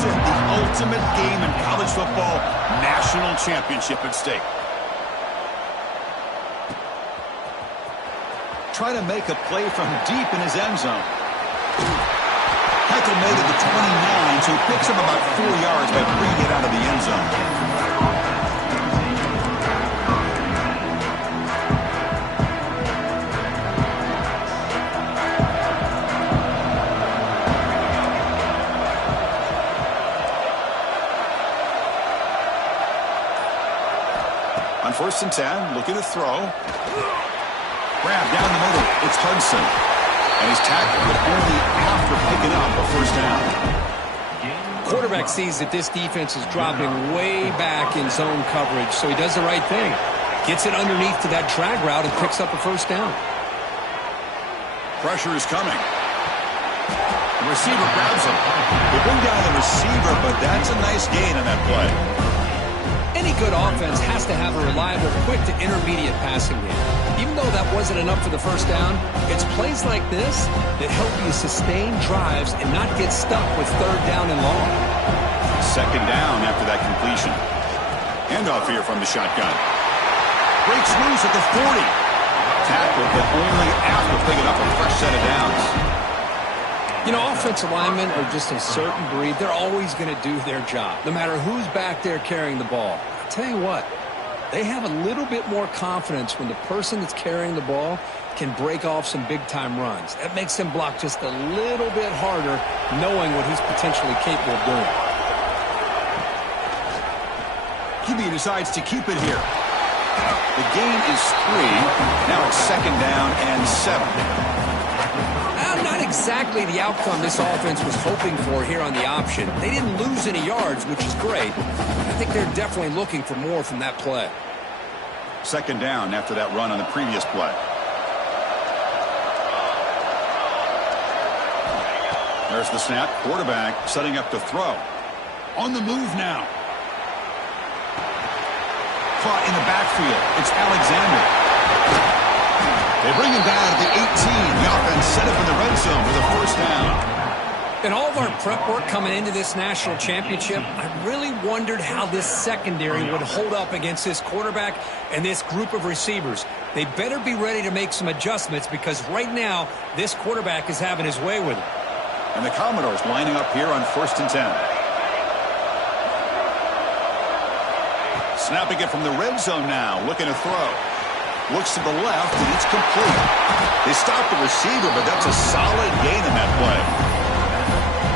is it, the ultimate game in college football, national championship at stake. Trying to make a play from deep in his end zone. Heckle made it to 29, so he picks up about 4 yards by bringing it out of the end zone. On 1st and 10, looking to throw. Grab down the middle. It's Hudson. And he's tackled, but only after picking up a 1st down. Quarterback sees that this defense is dropping way back in zone coverage, so he does the right thing. Gets it underneath to that drag route and picks up a 1st down. Pressure is coming. The receiver grabs him. They bring down the receiver, but that's a nice gain on that play. Any good offense has to have a reliable, quick to intermediate passing game. Even though that wasn't enough for the 1st down, it's plays like this that help you sustain drives and not get stuck with 3rd down and long. 2nd down after that completion. Handoff here from the shotgun. Breaks loose at the 40. Tackled, but only after picking up a fresh set of downs. You know, offensive linemen are just a certain breed. They're always going to do their job, no matter who's back there carrying the ball. I'll tell you what, they have a little bit more confidence when the person that's carrying the ball can break off some big-time runs. That makes them block just a little bit harder, knowing what he's potentially capable of doing. QB decides to keep it here. The gain is 3. Now it's 2nd down and 7. Not exactly the outcome this offense was hoping for here on the option. They didn't lose any yards, which is great. I think they're definitely looking for more from that play. 2nd down after that run on the previous play. There's the snap. Quarterback setting up to throw. On the move now. Caught in the backfield. It's Alexander. They bring him down at the 18. The offense set up in the red zone for the 1st down. In all of our prep work coming into this national championship, I really wondered how this secondary would hold up against this quarterback and this group of receivers. They better be ready to make some adjustments because right now, this quarterback is having his way with it. And the Commodores lining up here on 1st and 10. Snapping it from the red zone now, looking to throw. Looks to the left, and it's complete. They stop the receiver, but that's a solid gain in that play.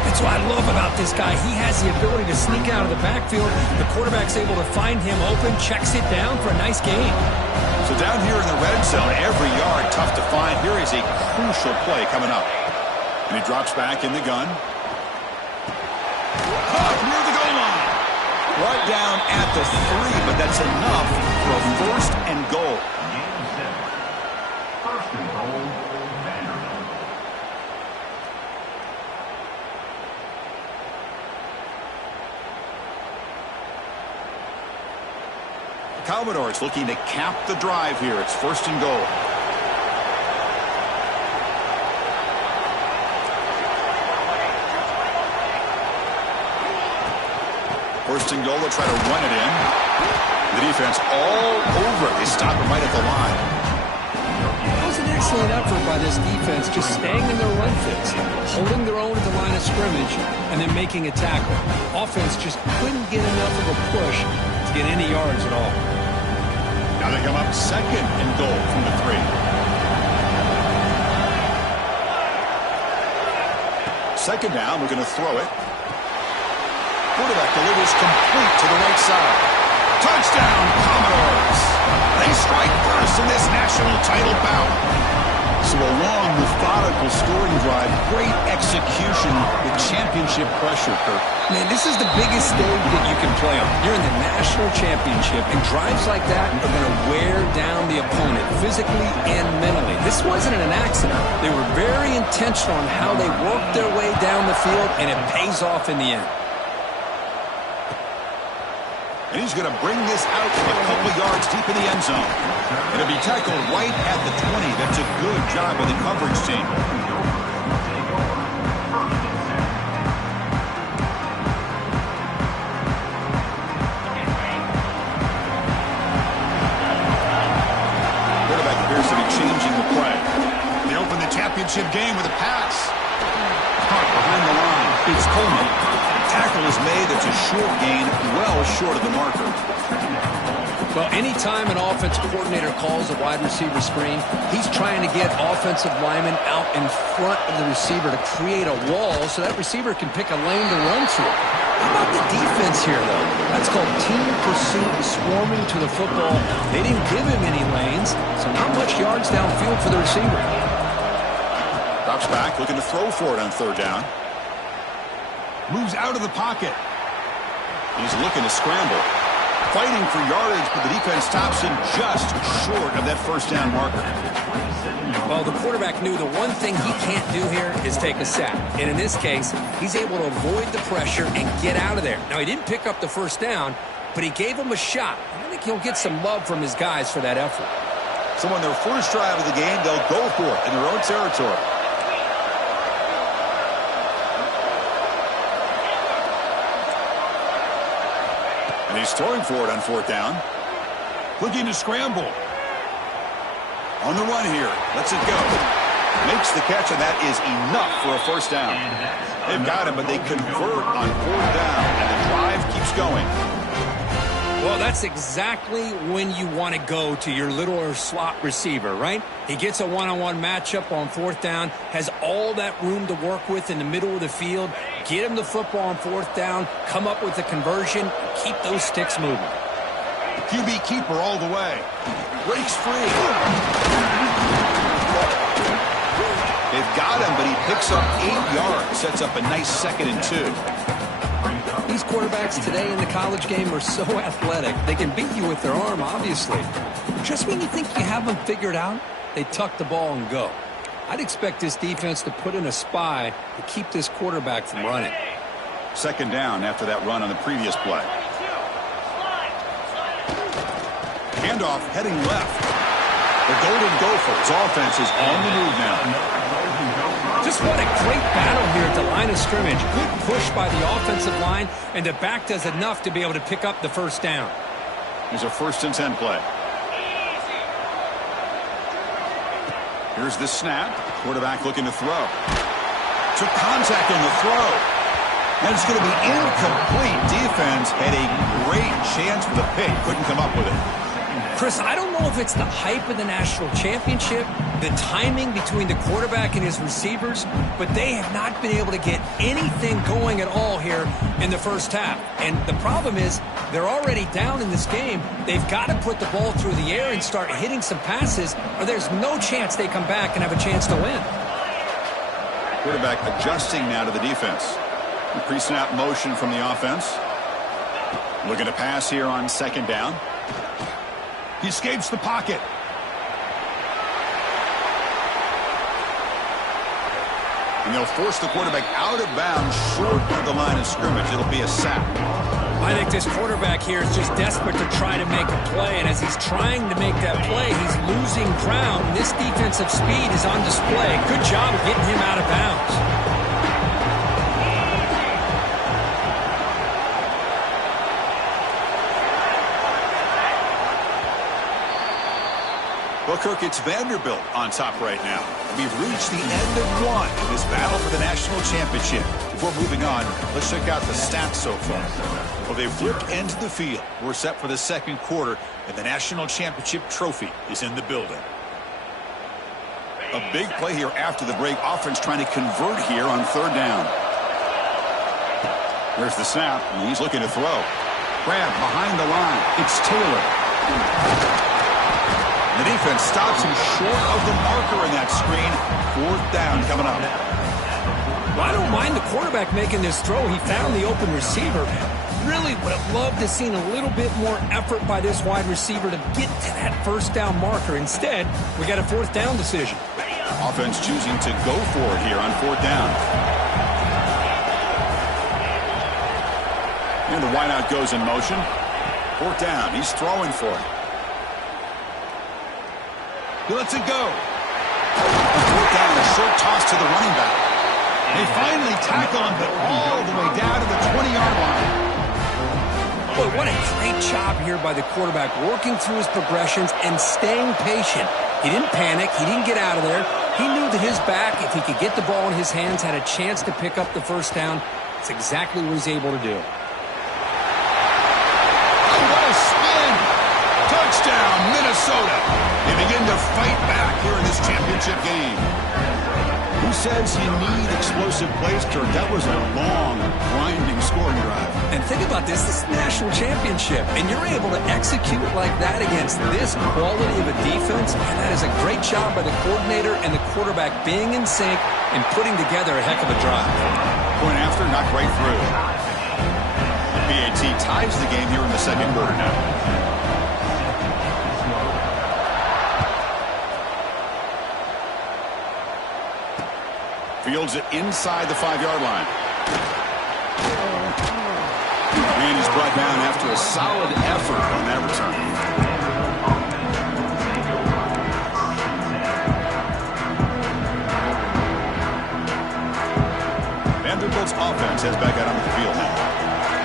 That's what I love about this guy. He has the ability to sneak out of the backfield. The quarterback's able to find him open, checks it down for a nice gain. So down here in the red zone, every yard tough to find. Here is a crucial play coming up. And he drops back in the gun. Caught near the goal line. Right down at the 3, but that's enough for a 1st and goal. Commodores looking to cap the drive here. It's 1st and goal. First and goal, they'll try to run it in. The defense all over it. They stop him right at the line. It was an excellent effort by this defense, just staying in their run fits, holding their own at the line of scrimmage, and then making a tackle. Offense just couldn't get enough of a push to get any yards at all. Now they come up 2nd and goal from the 3. 2nd down, we're going to throw it. Quarterback delivers complete to the right side. Touchdown, Commodores. They strike first in this national title bout. So a long, methodical scoring drive. Great execution with championship pressure, Kirk. Man, this is the biggest stage that you can play on. You're in the national championship, and drives like that are going to wear down the opponent physically and mentally. This wasn't an accident. They were very intentional on how they worked their way down the field, and it pays off in the end. And he's going to bring this out from a couple yards deep in the end zone. It'll be tackled right at the 20. That's a good job by the coverage team. running the play. They open the championship game with a pass. Caught behind the line. It's Coleman. Tackle is made. It's a short gain, well short of the marker. Well, anytime an offensive coordinator calls a wide receiver screen, he's trying to get offensive linemen out in front of the receiver to create a wall so that receiver can pick a lane to run through. How about the defense here, though? That's called team pursuit, swarming to the football. They didn't give him any lanes, so not much yards downfield for the receiver. Drops back, looking to throw for it on third down. Moves out of the pocket. He's looking to scramble. Fighting for yardage, but the defense stops him just short of that first down marker. Well, the quarterback knew the one thing he can't do here is take a sack. And in this case, he's able to avoid the pressure and get out of there. Now, he didn't pick up the first down, but he gave him a shot. I think he'll get some love from his guys for that effort. So on their first drive of the game, they'll go for it in their own territory. And he's throwing for it on fourth down. Looking to scramble. On the run here. Lets it go. Makes the catch, and that is enough for a first down. They've got him, but they convert on fourth down, and the drive keeps going. Well, that's exactly when you want to go to your little slot receiver, right? He gets a one-on-one matchup on fourth down, has all that room to work with in the middle of the field. Get him the football on fourth down, come up with a conversion, keep those sticks moving. QB keeper all the way. Breaks free. They've got him, but he picks up 8 yards. Sets up a nice 2nd and 2. These quarterbacks today in the college game are so athletic. They can beat you with their arm, obviously. Just when you think you have them figured out, they tuck the ball and go. I'd expect this defense to put in a spy to keep this quarterback from running. 2nd down after that run on the previous play. Handoff heading left. The Golden Gophers offense is on the move now. Just what a great battle here at the line of scrimmage. Good push by the offensive line, and the back does enough to be able to pick up the first down. Here's a 1st and 10 play. Here's the snap. Quarterback looking to throw. Took contact on the throw. And it's going to be incomplete. Defense had a great chance for the pick. Couldn't come up with it. Chris, I don't know if it's the hype of the national championship, the timing between the quarterback and his receivers, but they have not been able to get anything going at all here in the first half. And the problem is they're already down in this game. They've got to put the ball through the air and start hitting some passes, or there's no chance they come back and have a chance to win. Quarterback adjusting now to the defense. Pre-snap motion from the offense. Looking to pass here on 2nd down. He escapes the pocket. And they'll force the quarterback out of bounds short of the line of scrimmage. It'll be a sack. I think this quarterback here is just desperate to try to make a play. And as he's trying to make that play, he's losing ground. This defensive speed is on display. Good job of getting him out of bounds. Well, Kirk, it's Vanderbilt on top right now. We've reached the end of one in this battle for the national championship. Before moving on, let's check out the stats so far. Well, they've flipped into the field. We're set for the 2nd quarter, and the national championship trophy is in the building. A big play here after the break. Offense trying to convert here on 3rd down. There's the snap, and he's looking to throw. Grab behind the line. It's Taylor. The defense stops him short of the marker in that screen. 4th down coming up. Well, I don't mind the quarterback making this throw. He found the open receiver. Really would have loved to have seen a little bit more effort by this wide receiver to get to that 1st down marker. Instead, we got a 4th down decision. Offense choosing to go for it here on 4th down. And the wideout goes in motion. 4th down. He's throwing for it. He lets it go. 4th down, a short toss to the running back. They finally tackle him, but all the way down to the 20-yard line. Boy, what a great job here by the quarterback, working through his progressions and staying patient. He didn't panic. He didn't get out of there. He knew that his back, if he could get the ball in his hands, had a chance to pick up the first down. That's exactly what he's able to do. Oh, what a spin! Touchdown, Minnesota! They begin to fight back here in this championship game. Who says you need explosive plays, Kirk? That was a long, grinding scoring drive. And think about this. This is the national championship, and you're able to execute like that against this quality of a defense, and that is a great job by the coordinator and the quarterback being in sync and putting together a heck of a drive. Point after, knocked right through. PAT ties the game here in the second quarter now. Fields it inside the 5-yard line. And he's brought down after a solid effort on that return. Vanderbilt's offense heads back out onto the field now.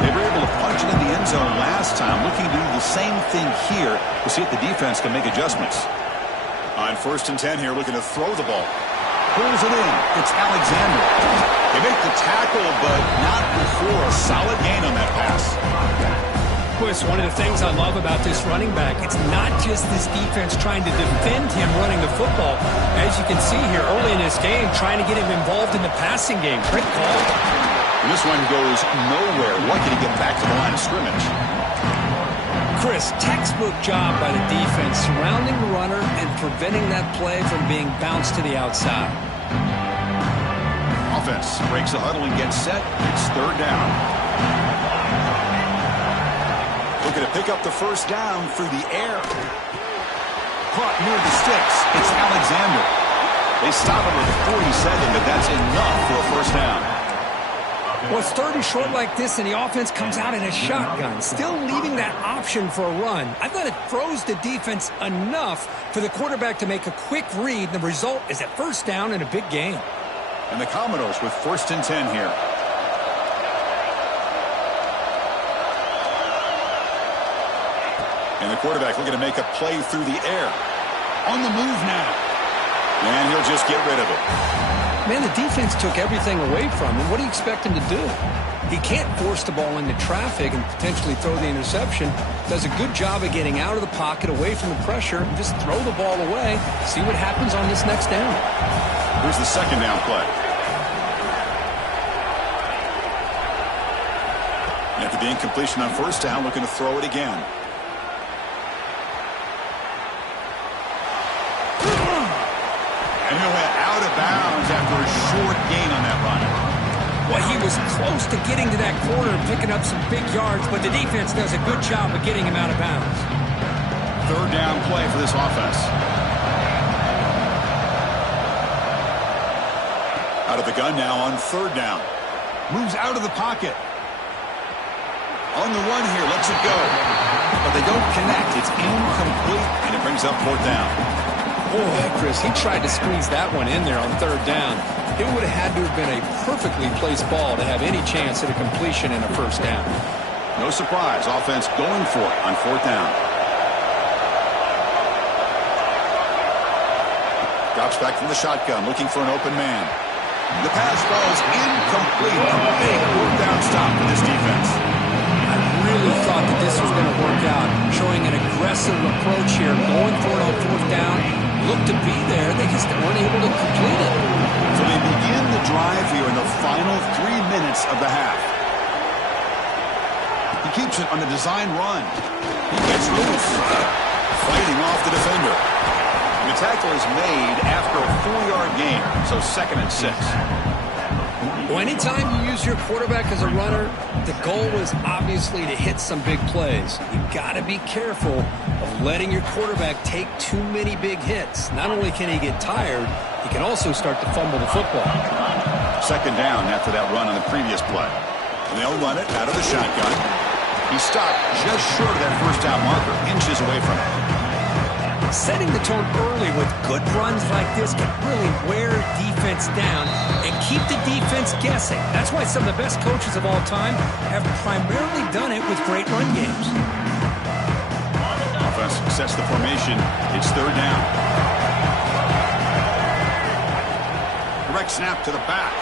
They were able to punch it in the end zone last time, looking to do the same thing here to see if the defense can make adjustments. On 1st and 10 here, looking to throw the ball. Pulls it in. It's Alexander. They make the tackle, but not before a solid gain on that pass. Chris, one of the things I love about this running back, it's not just this defense trying to defend him running the football. As you can see here early in this game, trying to get him involved in the passing game. Great call. And this one goes nowhere. Lucky to get back to the line of scrimmage. Chris, textbook job by the defense surrounding the runner and preventing that play from being bounced to the outside. Offense breaks the huddle and gets set. It's 3rd down. Looking to pick up the first down through the air. Caught near the sticks. It's Alexander. They stop it with 47, but that's enough for a first down. Well, it's 3rd and short like this, and the offense comes out in a shotgun, still leaving that option for a run. I thought it throws the defense enough for the quarterback to make a quick read. The result is a first down and a big gain. And the Commodores with 1st and 10 here. And the quarterback looking to make a play through the air. On the move now. And he'll just get rid of it. Man, the defense took everything away from him. What do you expect him to do? He can't force the ball into traffic and potentially throw the interception. Does a good job of getting out of the pocket, away from the pressure, and just throw the ball away. See what happens on this next down. Here's the 2nd down play. After the incompletion on 1st down, looking to throw it again. And he went out of bounds after a short gain on that run. Well, he was close to getting to that corner and picking up some big yards, but the defense does a good job of getting him out of bounds. 3rd down play for this offense. Out of the gun now on 3rd down. Moves out of the pocket. On the run here, lets it go. But they don't connect. It's incomplete, and it brings up 4th down. Boy, Chris, he tried to squeeze that one in there on 3rd down. It would have had to have been a perfectly placed ball to have any chance at a completion and a first down. No surprise, offense going for it on 4th down. Drops back from the shotgun, looking for an open man. The pass falls incomplete. A big 4th down stop for this defense. I really thought that this was going to work out, showing an aggressive approach here, going for it on 4th down. Looked to be there, they just weren't able to complete it. So they begin the drive here in the final 3 minutes of the half. He keeps it on the design run. He gets loose, fighting off the defender. The tackle is made after a 4-yard gain, so 2nd and 6. Well, anytime you use your quarterback as a runner, the goal is obviously to hit some big plays. You've got to be careful of letting your quarterback take too many big hits. Not only can he get tired, he can also start to fumble the football. 2nd down after that run on the previous play. And they'll run it out of the shotgun. He stopped just short of that first down marker, inches away from it. Setting the tone early with good runs like this can really wear defense down and keep the defense guessing. That's why some of the best coaches of all time have primarily done it with great run games. Offense sets the formation. It's third down. Direct snap to the back.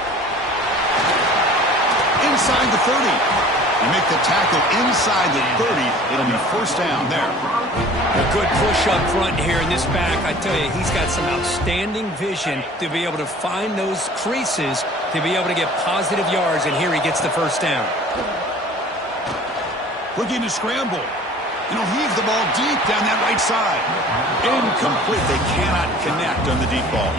Inside the 30. You make the tackle inside the 30. It'll be first down there. A good push up front here in this back. I tell you, he's got some outstanding vision to be able to find those creases to be able to get positive yards, and here he gets the first down. Looking to scramble. And he'll heave the ball deep down that right side. Incomplete. They cannot connect on the deep ball.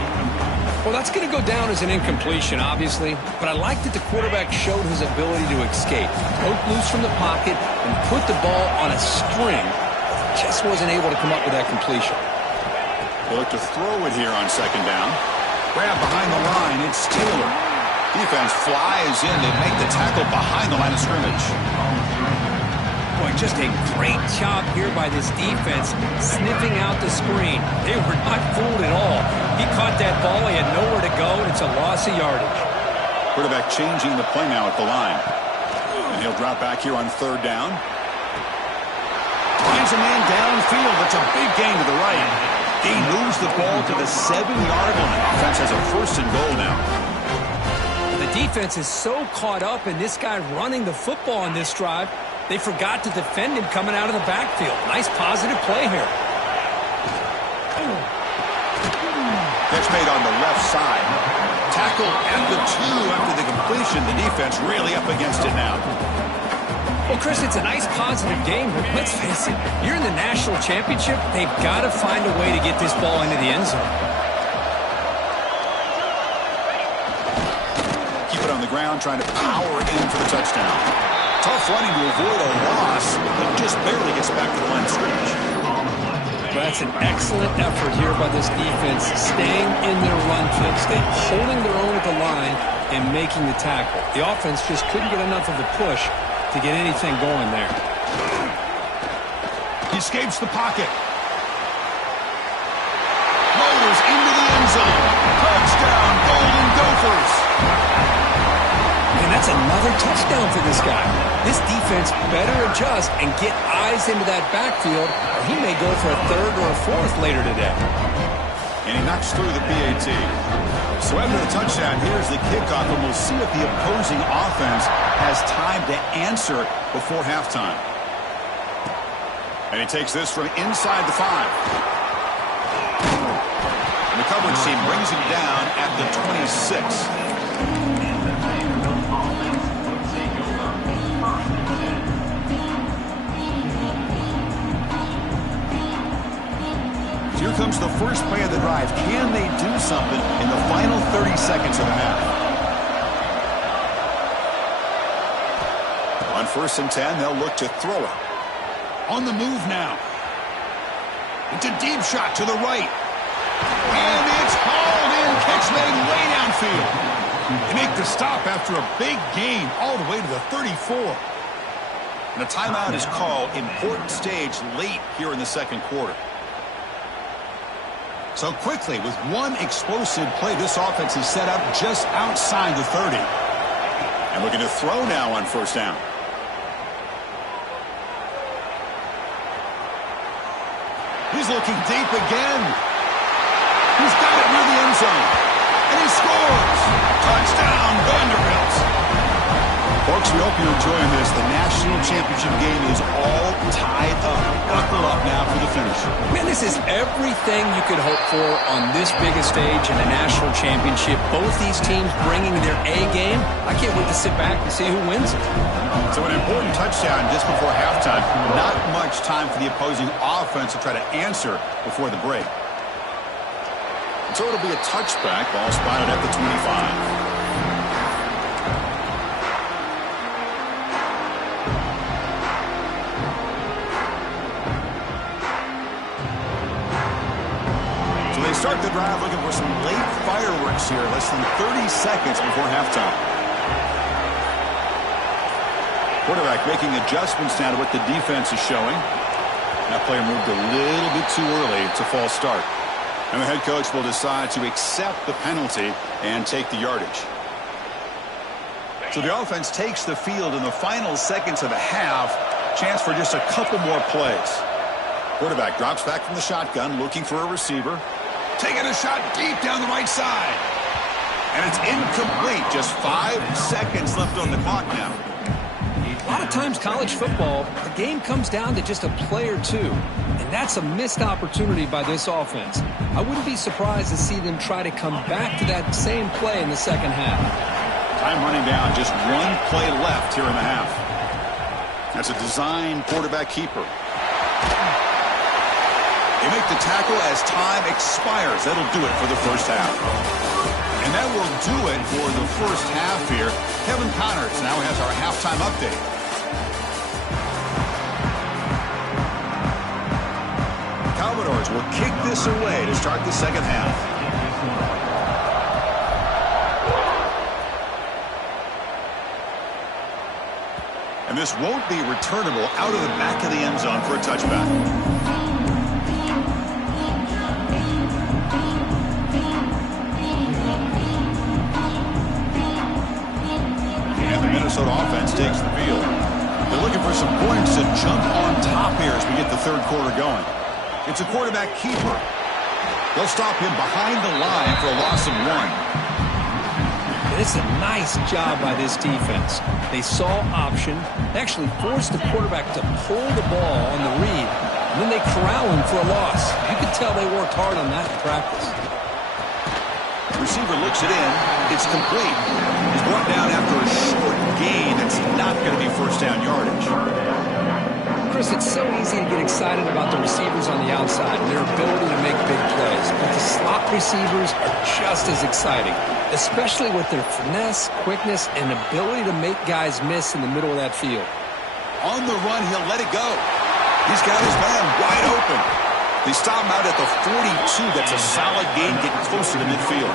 Well, that's going to go down as an incompletion, obviously, but I like that the quarterback showed his ability to escape, broke loose from the pocket, and put the ball on a string. Just wasn't able to come up with that completion. They look to throw it here on second down. Grab behind the line. It's Taylor. Defense flies in. They make the tackle behind the line of scrimmage. Boy, just a great job here by this defense, sniffing out the screen. They were not fooled at all. He caught that ball. He had nowhere to go, and it's a loss of yardage. Quarterback changing the play now at the line. And he'll drop back here on third down. Finds a man downfield. That's a big gain to the right. He moves the ball to the 7-yard line. Offense has a first and goal now. The defense is so caught up in this guy running the football on this drive, they forgot to defend him coming out of the backfield. Nice positive play here. Catch made on the left side. Tackle at the 2 after the completion. The defense really up against it now. Well, Chris, it's a nice positive game, but let's face it, you're in the national championship. They've got to find a way to get this ball into the end zone. Keep it on the ground, trying to power in for the touchdown. Tough running to avoid a loss, but just barely gets back to the line of scrimmage. Well, that's an excellent effort here by this defense, staying in their run fix, holding their own at the line and making the tackle. The offense just couldn't get enough of the push to get anything going there. He escapes the pocket. Motors into the end zone. Touchdown, Golden Gophers. And that's another touchdown for this guy. This defense better adjust and get eyes into that backfield, or he may go for a third or a fourth later today. And he knocks through the PAT. So after the touchdown, here's the kickoff, and we'll see if the opposing offense has time to answer before halftime. And he takes this from inside the 5. And the coverage team brings him down at the 26. Here comes the first play of the drive. Can they do something in the final 30 seconds of the half? On first and 10, they'll look to throw it. On the move now. It's a deep shot to the right. And it's hauled in. Catch made way downfield. They make the stop after a big gain all the way to the 34. And a timeout is called. Important stage late here in the second quarter. So quickly, with one explosive play, this offense is set up just outside the 30. And looking to throw now on first down. He's looking deep again. He's got it near the end zone. And he scores. Touchdown, Vanderbilt. Folks, we hope you're enjoying this. The national championship game is all tied up. Buckle up now for the finish. Man, this is everything you could hope for on this biggest stage in the national championship. Both these teams bringing their A game. I can't wait to sit back and see who wins it. So an important touchdown just before halftime. Not much time for the opposing offense to try to answer before the break. And so it'll be a touchback. Ball spotted at the 25. They start the drive looking for some late fireworks here, less than 30 seconds before halftime. Quarterback making adjustments now to what the defense is showing. That player moved a little bit too early. It's a false start. And the head coach will decide to accept the penalty and take the yardage. So the offense takes the field in the final seconds of the half. Chance for just a couple more plays. Quarterback drops back from the shotgun, looking for a receiver. Taking a shot deep down the right side. And it's incomplete. Just 5 seconds left on the clock now. A lot of times college football, the game comes down to just a play or two. And that's a missed opportunity by this offense. I wouldn't be surprised to see them try to come back to that same play in the second half. Time running down. Just 1 play left here in the half. That's a design quarterback keeper. They make the tackle as time expires. That'll do it for the first half. And that will do it for the first half here. Kevin Connors now has our halftime update. Commodores will kick this away to start the second half. And this won't be returnable out of the back of the end zone for a touchback. Minnesota offense takes the field. They're looking for some points to jump on top here as we get the third quarter going. It's a quarterback keeper. They'll stop him behind the line for a loss of 1. It's a nice job by this defense. They saw option. They actually forced the quarterback to pull the ball on the read, and then they corral him for a loss. You can tell they worked hard on that in practice. Receiver looks it in. It's complete. He's brought down after a short gain. That's not going to be first down yardage. Chris, it's so easy to get excited about the receivers on the outside and their ability to make big plays. But the slot receivers are just as exciting, especially with their finesse, quickness, and ability to make guys miss in the middle of that field. On the run, he'll let it go. He's got his man wide open. They stop him out at the 42. That's a solid gain, getting closer to midfield.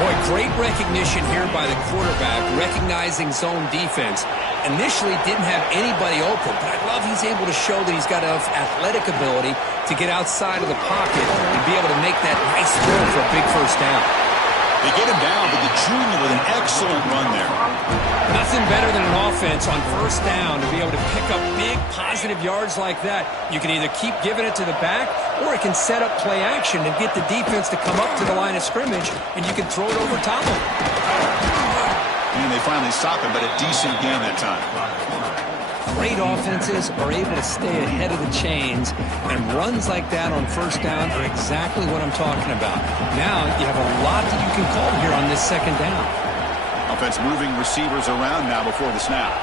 Boy, great recognition here by the quarterback, recognizing zone defense. Initially didn't have anybody open, but I love he's able to show that he's got enough athletic ability to get outside of the pocket and be able to make that nice throw for a big first down. They get him down, but the junior with an excellent run there. Nothing better than an offense on first down to be able to pick up big positive yards like that. You can either keep giving it to the back, or it can set up play action and get the defense to come up to the line of scrimmage, and you can throw it over top of them. And they finally stop him, but a decent gain that time. Great offenses are able to stay ahead of the chains, and runs like that on first down are exactly what I'm talking about. Now you have a lot that you can call here on this second down. Offense moving receivers around now before the snap.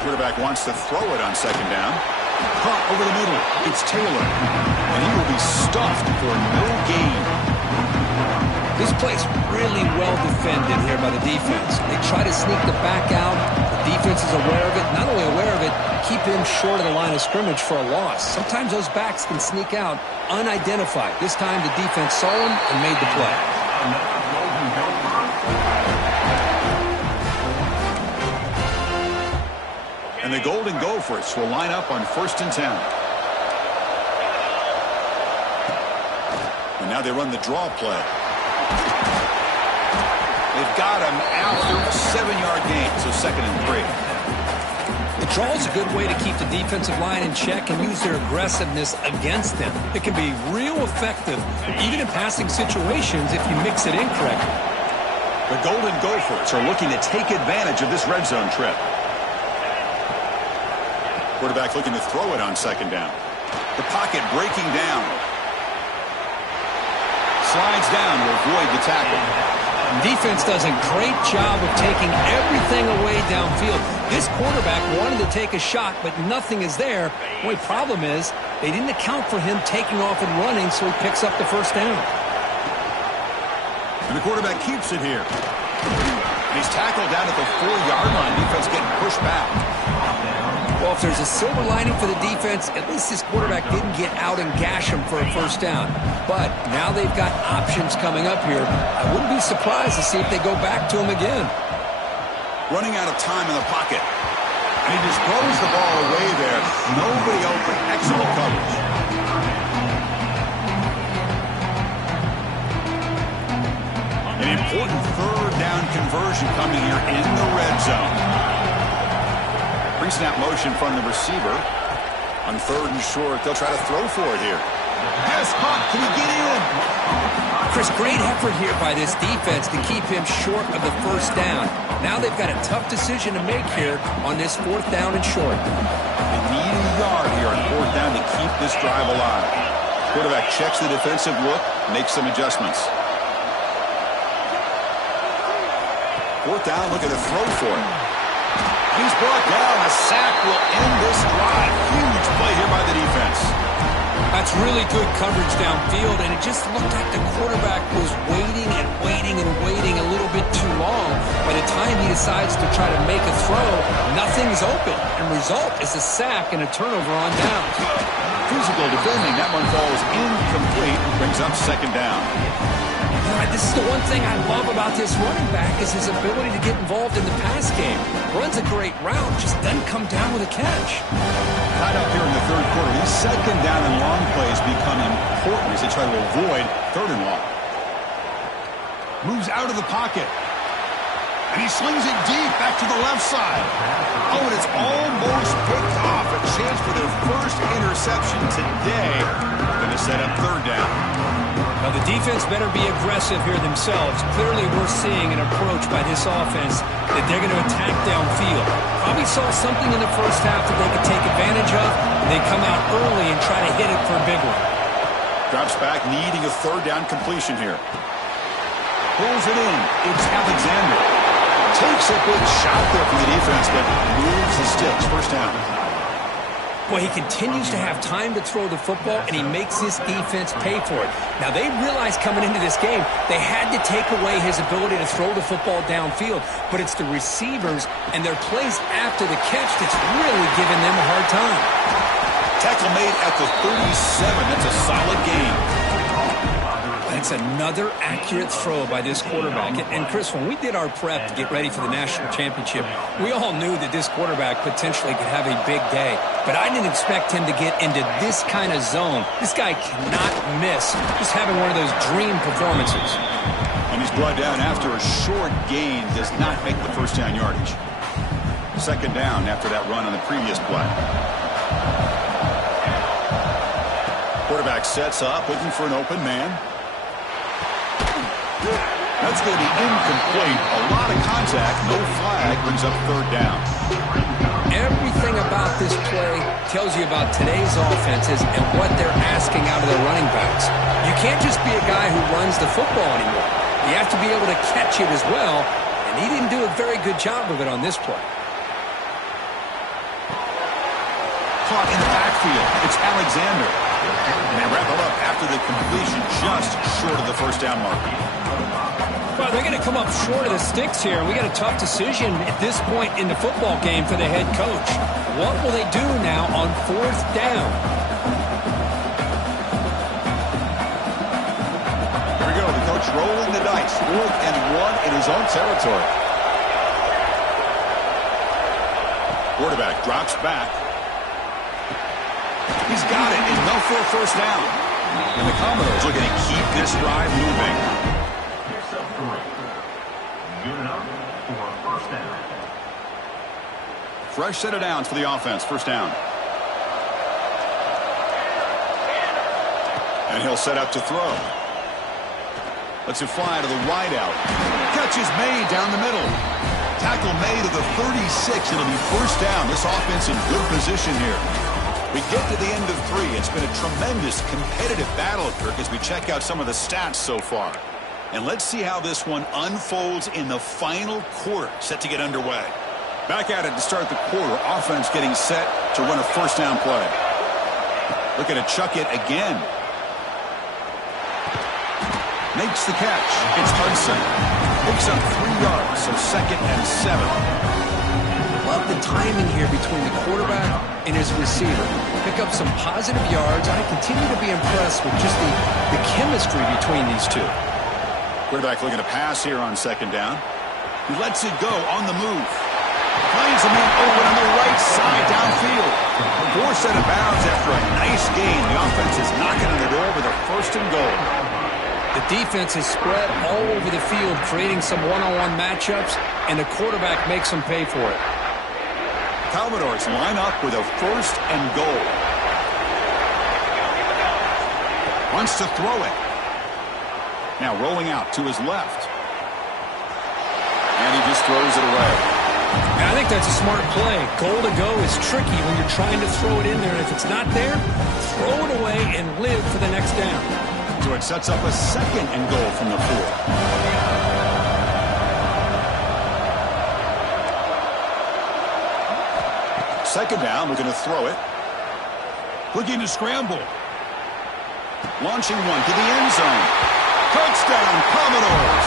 Quarterback wants to throw it on second down. Caught over the middle. It's Taylor. And he will be stuffed for no gain. This play's really well defended here by the defense. They try to sneak the back out. The defense is aware of it. Not only aware of it, keep him short of the line of scrimmage for a loss. Sometimes those backs can sneak out unidentified. This time the defense saw him and made the play. And the Golden Gophers will line up on 1st and 10. And now they run the draw play. They've got him after a 7-yard gain, so 2nd and 3. The draw is a good way to keep the defensive line in check and use their aggressiveness against them. It can be real effective, even in passing situations, if you mix it in correctly. The Golden Gophers are looking to take advantage of this red zone trip. Quarterback looking to throw it on second down. The pocket breaking down. Slides down to avoid the tackle. Defense does a great job of taking everything away downfield. This quarterback wanted to take a shot, but nothing is there. The only problem is they didn't account for him taking off and running, so he picks up the first down. And the quarterback keeps it here. And he's tackled down at the 4-yard line. Defense getting pushed back. Well, if there's a silver lining for the defense, at least this quarterback didn't get out and gash him for a first down. But now they've got options coming up here. I wouldn't be surprised to see if they go back to him again. Running out of time in the pocket. And he just throws the ball away there. Nobody open. Excellent coverage. An important third down conversion coming here in the red zone. Pre-snap motion from the receiver. On third and short, they'll try to throw for it here. Pass caught. Can he get in? Chris, great effort here by this defense to keep him short of the first down. Now they've got a tough decision to make here on this fourth down and short. They need a yard here on fourth down to keep this drive alive. Quarterback checks the defensive look, makes some adjustments. Fourth down, looking to throw for it. He's brought down. A sack will end this drive. Huge play here by the defense. That's really good coverage downfield, and it just looked like the quarterback was waiting and waiting and waiting a little bit too long. By the time he decides to try to make a throw, nothing's open. And result is a sack and a turnover on downs. Physical defending. That one falls incomplete and brings up second down. This is the one thing I love about this running back is his ability to get involved in the pass game. Runs a great route, just doesn't come down with a catch. Tied up here in the third quarter. These second down and long plays become important as they try to avoid third and long. Moves out of the pocket. And he slings it deep back to the left side. Oh, and it's almost picked off. A chance for their first interception today. Going to set up third down. Now, the defense better be aggressive here themselves. Clearly, we're seeing an approach by this offense that they're going to attack downfield. Probably saw something in the first half that they could take advantage of, and they come out early and try to hit it for a big one. Drops back, needing a third down completion here. Pulls it in. It's Alexander. Takes a big shot there for the defense, but moves the sticks. First down. Well, he continues to have time to throw the football, and he makes this defense pay for it. Now, they realized coming into this game they had to take away his ability to throw the football downfield, but it's the receivers and their plays after the catch that's really giving them a hard time. Tackle made at the 37. That's a solid game. That's another accurate throw by this quarterback. And Chris, when we did our prep to get ready for the national championship, we all knew that this quarterback potentially could have a big day. But I didn't expect him to get into this kind of zone. This guy cannot miss. Just having one of those dream performances. And he's brought down after a short gain. Does not make the first down yardage. Second down after that run on the previous play. Quarterback sets up, looking for an open man. That's going to be incomplete. A lot of contact. No flag. Brings up third down. Everything about this play tells you about today's offenses and what they're asking out of their running backs. You can't just be a guy who runs the football anymore. You have to be able to catch it as well, and he didn't do a very good job of it on this play. Caught in the backfield. It's Alexander. And they wrap it up after the completion, just short of the first down mark. Well, they're going to come up short of the sticks here, and we got a tough decision at this point in the football game for the head coach. What will they do now on fourth down? Here we go, the coach rolling the dice. 4th and 1 in his own territory. Quarterback drops back. He's got it, enough for a first down. And the Commodores are going to keep this drive moving. Fresh set of downs for the offense. First down. And he'll set up to throw. Lets it fly to the wide out. Catch is made down the middle. Tackle made to the 36. It'll be first down. This offense in good position here. We get to the end of 3. It's been a tremendous competitive battle, Kirk, as we check out some of the stats so far. And let's see how this one unfolds in the final quarter, set to get underway. Back at it to start the quarter. Offense getting set to run a first down play. Looking to chuck it again. Makes the catch. It's Hudson. Picks up 3 yards, so 2nd and 7. Love the timing here between the quarterback and his receiver. Pick up some positive yards. I continue to be impressed with just the chemistry between these two. Quarterback looking to pass here on 2nd down. He lets it go on the move. Finds a man open on the right side downfield. 4 set of bounds after a nice gain. The offense is knocking on the door with a 1st and goal. The defense is spread all over the field, creating some one-on-one matchups, and the quarterback makes them pay for it. Commodores line up with a 1st and goal. Wants to throw it. Now rolling out to his left. And he just throws it away. I think that's a smart play. Goal to go is tricky when you're trying to throw it in there. And if it's not there, throw it away and live for the next down. So it sets up a 2nd and goal from the 4. Second down, we're going to throw it. Looking to scramble. Launching one to the end zone. Touchdown, Commodores.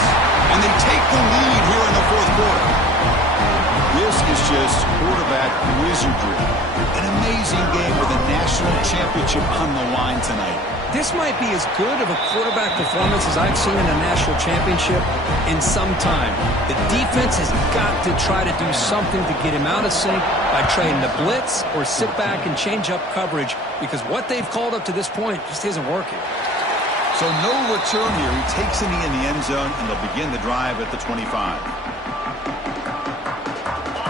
And they take the lead here in the 4th quarter. This is just quarterback wizardry. An amazing game with a national championship on the line tonight. This might be as good of a quarterback performance as I've seen in a national championship in some time. The defense has got to try to do something to get him out of sync by trying to blitz or sit back and change up coverage, because what they've called up to this point just isn't working. So no return here. He takes a knee in the end zone, and they'll begin the drive at the 25.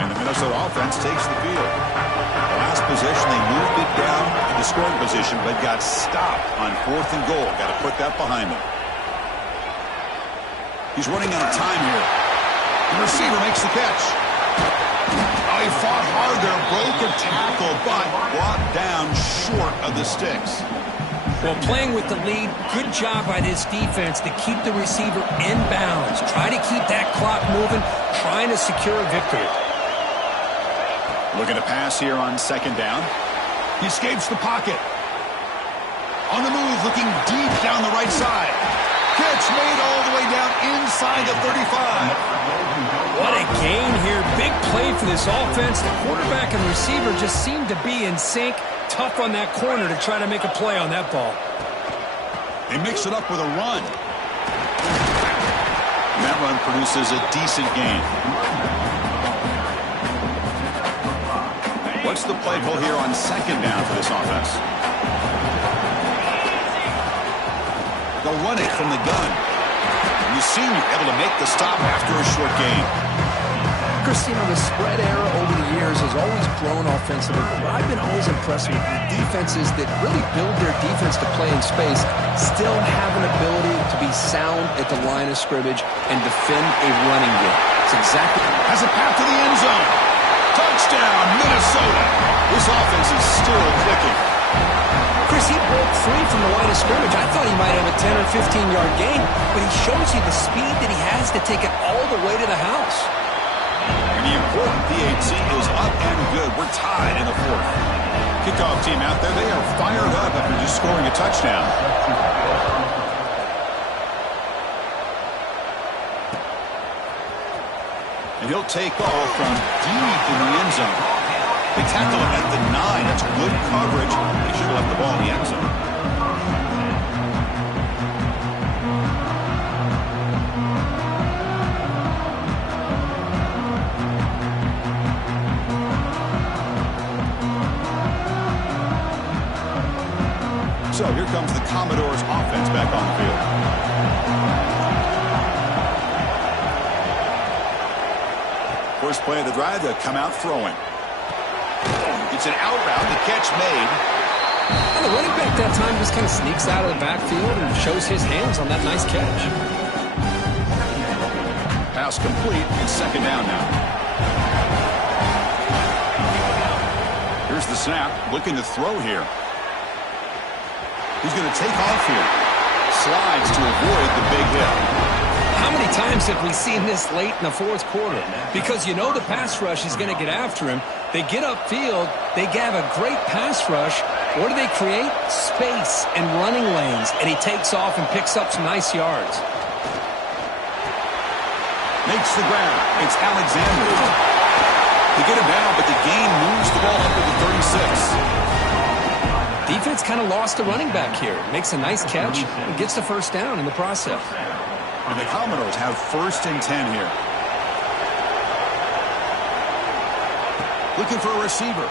And the Minnesota offense takes the field. Last possession, they moved it down into scoring position, but got stopped on 4th and goal. Got to put that behind them. He's running out of time here. The receiver makes the catch. Oh, he fought hard there, broke a tackle, but brought down short of the sticks. Well, playing with the lead, good job by this defense to keep the receiver in bounds. Try to keep that clock moving, trying to secure a victory. Looking to pass here on 2nd down. He escapes the pocket. On the move, looking deep down the right side. Catch made all the way down inside the 35. What a gain here. Big play for this offense. The quarterback and receiver just seem to be in sync. Tough on that corner to try to make a play on that ball. They mix it up with a run. And that run produces a decent gain. What's the play call here on 2nd down for this offense? They'll run it from the gun. And you see me able to make the stop after a short gain. Chris, you know, the spread era over the years has always grown offensively, but I've been always impressed with the defenses that really build their defense to play in space, still have an ability to be sound at the line of scrimmage and defend a running game. It's exactly... Has a path to the end zone. Touchdown, Minnesota. This offense is still clicking. Chris, he broke free from the line of scrimmage. I thought he might have a 10 or 15-yard gain, but he shows you the speed that he has to take it all the way to the house. And the important PAT is up and good. We're tied in the 4th. Kickoff team out there, they are fired up after just scoring a touchdown. And he'll take off from deep in the end zone. They tackle him at the 9. That's good coverage. They should have left the ball in the end zone. So here comes the Commodores offense back on the field. First play of the drive, they'll come out throwing. It's an out route, the catch made. And the running back that time just kind of sneaks out of the backfield and shows his hands on that nice catch. Pass complete, it's 2nd down now. Here's the snap, looking to throw here. He's going to take off here. Slides to avoid the big hit. How many times have we seen this late in the 4th quarter? Because you know the pass rush is going to get after him. They get upfield. They have a great pass rush. What do they create? Space and running lanes. And he takes off and picks up some nice yards. Makes the grab. It's Alexander. They get him down, but the gain moves the ball up to the 36. Defense kind of lost a running back here. Makes a nice catch and gets the 1st down in the process. And the Commodores have 1st and 10 here. Looking for a receiver.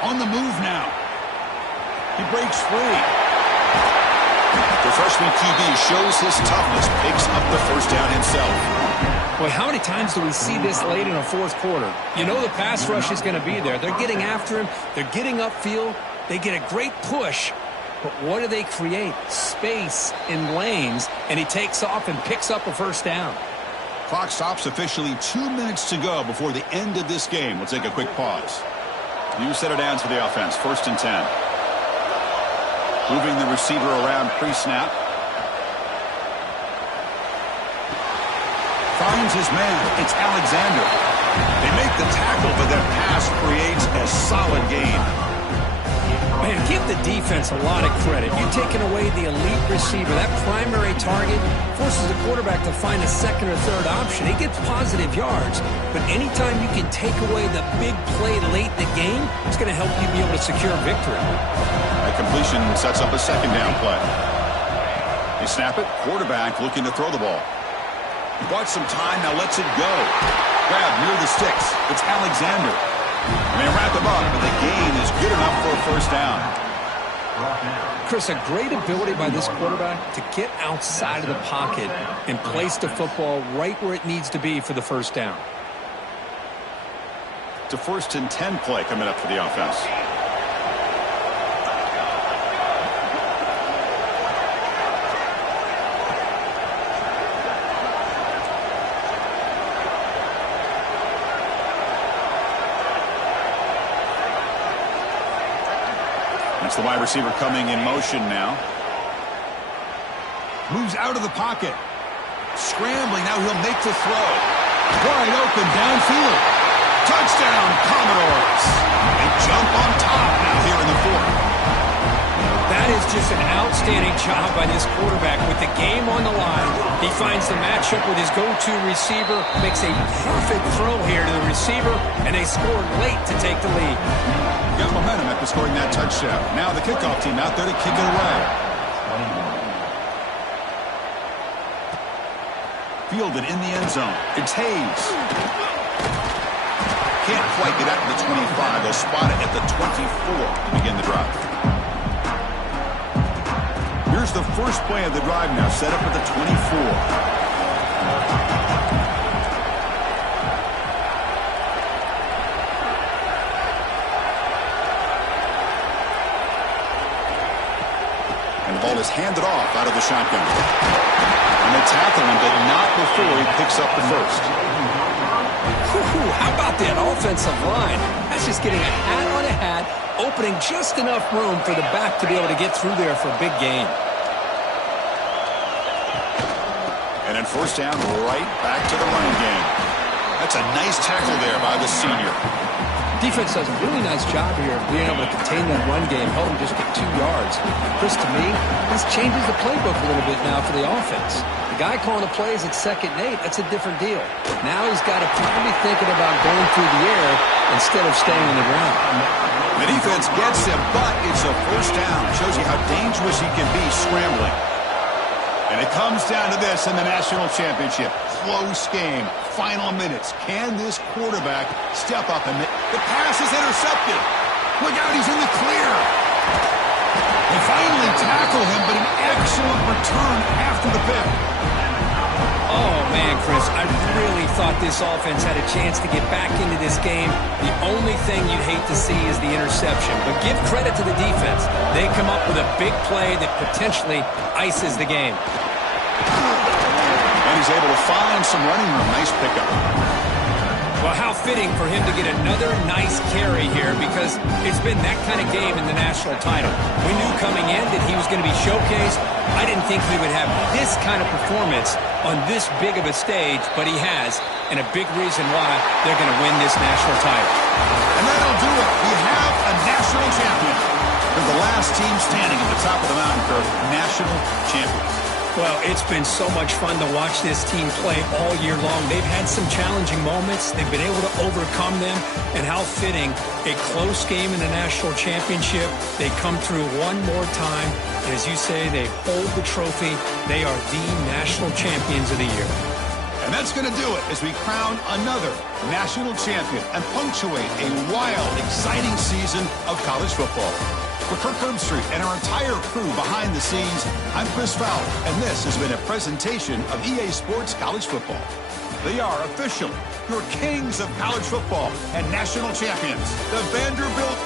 On the move now. He breaks free. The freshman QB shows his toughness, picks up the first down himself. Boy, how many times do we see this late in a fourth quarter? You know the pass rush is going to be there. They're getting after him. They're getting upfield. They get a great push. But what do they create? Space in lanes, and he takes off and picks up a first down. Clock stops officially 2 minutes to go before the end of this game. We'll take a quick pause. New set of downs for the offense. 1st and 10. Moving the receiver around pre-snap. Finds his man. It's Alexander. They make the tackle, but that pass creates a solid gain. Man, give the defense a lot of credit. You're taking away the elite receiver. That primary target forces the quarterback to find a second or third option. He gets positive yards, but anytime you can take away the big play late in the game, it's going to help you be able to secure victory. That completion sets up a second down play. They snap it. Quarterback looking to throw the ball. He bought some time, now lets it go. Grab near the sticks. It's Alexander. And they wrap him up, but the gain is good enough for a first down. Chris, a great ability by this quarterback to get outside of the pocket and place the football right where it needs to be for the first down. It's a 1st and 10 play coming up for the offense. That's the wide receiver coming in motion now. Moves out of the pocket. Scrambling, now he'll make the throw. Wide open downfield. Touchdown, Commodores. They jump on top now here in the 4th. That is just an outstanding job by this quarterback with the game on the line. He finds the matchup with his go-to receiver, makes a perfect throw here to the receiver, and they scored late to take the lead. Got momentum after scoring that touchdown. Now the kickoff team out there to kick it away. Fielded in the end zone. It's Hayes. Can't quite get out to the 25. They'll spot it at the 24 to begin the drive. Here's the first play of the drive now, set up at the 24. Ball is handed off out of the shotgun. And they tackle him, but not before he picks up the first. How about that offensive line? That's just getting a hat on a hat, opening just enough room for the back to be able to get through there for a big gain. And then first down, right back to the running game. That's a nice tackle there by the senior. Defense does a really nice job here of being able to contain that run game, held him just get 2 yards. Chris, to me, this changes the playbook a little bit now for the offense. The guy calling the plays at 2nd and 8, that's a different deal. Now he's got to probably thinking about going through the air instead of staying on the ground. The defense gets him, but it's a first down. Shows you how dangerous he can be scrambling. And it comes down to this in the national championship. Close game. Final minutes. Can this quarterback step up and the pass is intercepted? Look out, he's in the clear. They finally tackle him, but an excellent return after the pick. Oh, man, Chris, I really thought this offense had a chance to get back into this game. The only thing you'd hate to see is the interception. But give credit to the defense. They come up with a big play that potentially ices the game. And he's able to find some running room. Nice pickup. Well, how fitting for him to get another nice carry here, because it's been that kind of game in the national title. We knew coming in that he was going to be showcased. I didn't think he would have this kind of performance on this big of a stage, but he has, and a big reason why they're going to win this national title. And that'll do it. We have a national champion. They're the last team standing at the top of the mountain curve, national champions. Well, it's been so much fun to watch this team play all year long. They've had some challenging moments. They've been able to overcome them. And how fitting, a close game in the national championship. They come through one more time. And as you say, they hold the trophy. They are the national champions of the year. And that's going to do it as we crown another national champion and punctuate a wild, exciting season of college football. For Kirk Herbstreit and our entire crew behind the scenes, I'm Chris Fowler, and this has been a presentation of EA Sports College Football. They are officially your kings of college football and national champions, the Vanderbilt